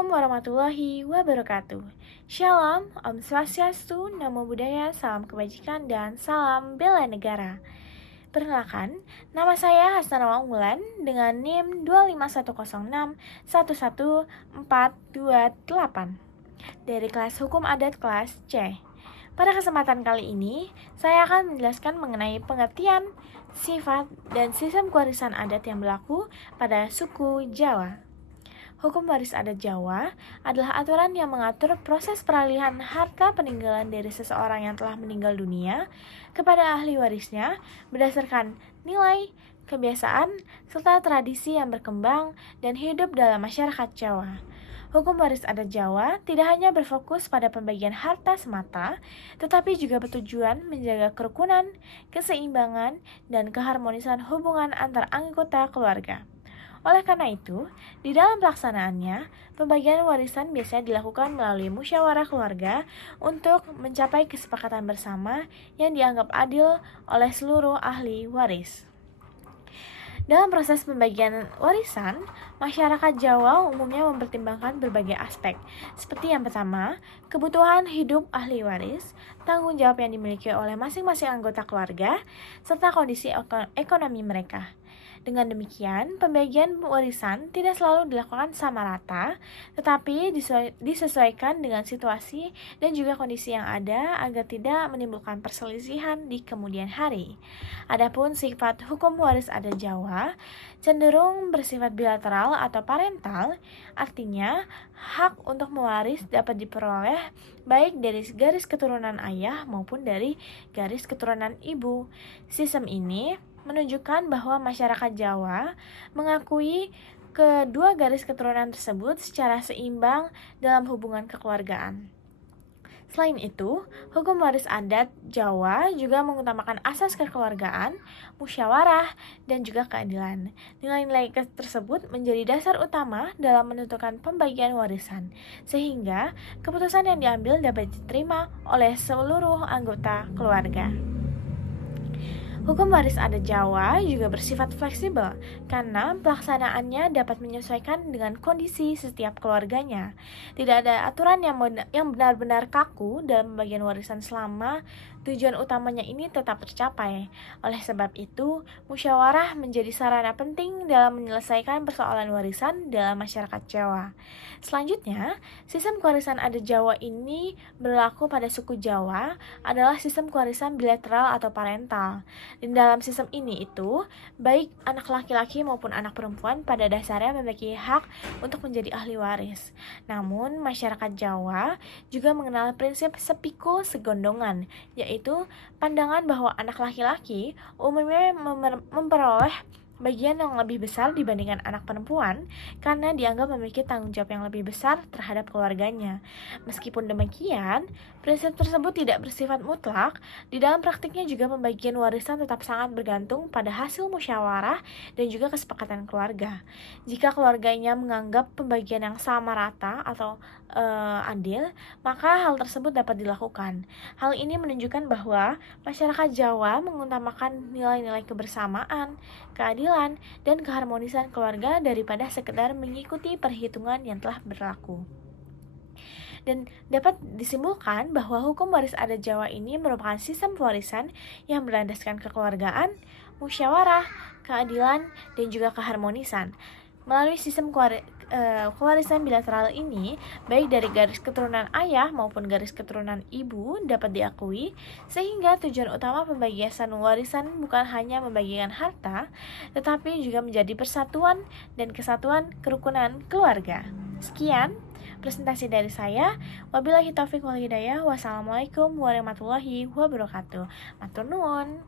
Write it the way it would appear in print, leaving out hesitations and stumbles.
Assalamualaikum warahmatullahi wabarakatuh. Shalom, Om Swastiastu, Namo Buddhaya, Salam Kebajikan, dan Salam Bela Negara. Perkenalkan, nama saya Hasnanawa Unggulan dengan NIM 25106-11428 dari kelas Hukum Adat kelas C. Pada kesempatan kali ini, saya akan menjelaskan mengenai pengertian, sifat, dan sistem kewarisan adat yang berlaku pada suku Jawa. Hukum waris adat Jawa adalah aturan yang mengatur proses peralihan harta peninggalan dari seseorang yang telah meninggal dunia kepada ahli warisnya berdasarkan nilai, kebiasaan, serta tradisi yang berkembang dan hidup dalam masyarakat Jawa. Hukum waris adat Jawa tidak hanya berfokus pada pembagian harta semata, tetapi juga bertujuan menjaga kerukunan, keseimbangan, dan keharmonisan hubungan antar anggota keluarga. Oleh karena itu, di dalam pelaksanaannya, pembagian warisan biasanya dilakukan melalui musyawarah keluarga untuk mencapai kesepakatan bersama yang dianggap adil oleh seluruh ahli waris. Dalam proses pembagian warisan, masyarakat Jawa umumnya mempertimbangkan berbagai aspek, seperti yang pertama, kebutuhan hidup ahli waris, tanggung jawab yang dimiliki oleh masing-masing anggota keluarga, serta kondisi ekonomi mereka. Dengan demikian, pembagian warisan tidak selalu dilakukan sama rata, tetapi disesuaikan dengan situasi dan juga kondisi yang ada agar tidak menimbulkan perselisihan di kemudian hari. Adapun sifat hukum waris adat Jawa cenderung bersifat bilateral atau parental, artinya hak untuk mewaris dapat diperoleh baik dari garis keturunan ayah maupun dari garis keturunan ibu. Sistem ini menunjukkan bahwa masyarakat Jawa mengakui kedua garis keturunan tersebut secara seimbang dalam hubungan kekeluargaan. Selain itu, hukum waris adat Jawa juga mengutamakan asas kekeluargaan, musyawarah, dan juga keadilan. Nilai-nilai tersebut menjadi dasar utama dalam menentukan pembagian warisan, sehingga keputusan yang diambil dapat diterima oleh seluruh anggota keluarga. Hukum waris adat Jawa juga bersifat fleksibel karena pelaksanaannya dapat menyesuaikan dengan kondisi setiap keluarganya. Tidak ada aturan yang benar-benar kaku dalam pembagian warisan selama tujuan utamanya ini tetap tercapai. Oleh sebab itu, musyawarah menjadi sarana penting dalam menyelesaikan persoalan warisan dalam masyarakat Jawa. Selanjutnya, sistem kewarisan adat Jawa ini berlaku pada suku Jawa adalah sistem kewarisan bilateral atau parental. Dan dalam sistem ini itu, baik anak laki-laki maupun anak perempuan pada dasarnya memiliki hak untuk menjadi ahli waris. Namun, masyarakat Jawa juga mengenal prinsip sepikul segondongan, yaitu pandangan bahwa anak laki-laki umumnya memperoleh bagian yang lebih besar dibandingkan anak perempuan karena dianggap memiliki tanggung jawab yang lebih besar terhadap keluarganya. Meskipun demikian, prinsip tersebut tidak bersifat mutlak. Di dalam praktiknya juga pembagian warisan tetap sangat bergantung pada hasil musyawarah dan juga kesepakatan keluarga. Jika keluarganya menganggap pembagian yang sama rata atau adil, maka hal tersebut dapat dilakukan. Hal ini menunjukkan bahwa masyarakat Jawa mengutamakan nilai-nilai kebersamaan, keadilan, dan keharmonisan keluarga daripada sekedar mengikuti perhitungan yang telah berlaku. Dan dapat disimpulkan bahwa hukum waris adat Jawa ini merupakan sistem pewarisan yang berlandaskan kekeluargaan, musyawarah, keadilan, dan juga keharmonisan. Melalui sistem kewarisan bilateral ini, baik dari garis keturunan ayah maupun garis keturunan ibu dapat diakui, sehingga tujuan utama pembagian warisan bukan hanya membagikan harta, tetapi juga menjadi persatuan dan kesatuan kerukunan keluarga. Sekian presentasi dari saya. Wabillahi taufiq wal hidayah. Wassalamualaikum warahmatullahi wabarakatuh. Matur nuwun.